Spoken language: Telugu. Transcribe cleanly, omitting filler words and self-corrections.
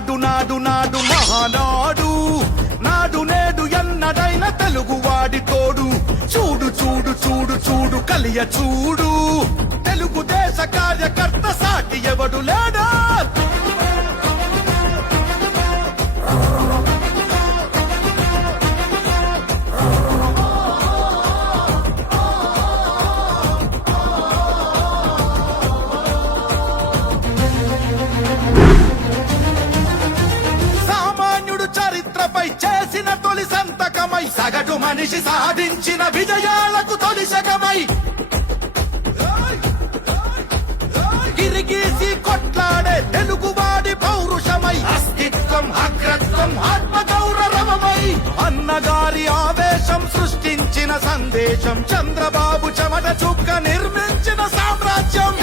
నాడు నాడు నాడు మహానాడు నాడు నేడు ఎన్నడైన తెలుగువాడి తోడు చూడు చూడు చూడు చూడు కలియ చూడు తెలుగుదేశ కార్యకర్త సాటి ఎవడు లేడా చరిత్రపై చేసిన తొలి సంతకమై సగటు మనిషి సాధించిన విజయాలకు తొలి శకమై గిరిగీసి కొట్లాడే తెలుగువాడి పౌరుషమై అస్తిత్వం అగ్రత్వం ఆత్మగౌరవమై అన్నగారి ఆవేశం సృష్టించిన సందేశం చంద్రబాబు చెమట చుక్క నిర్మించిన సామ్రాజ్యం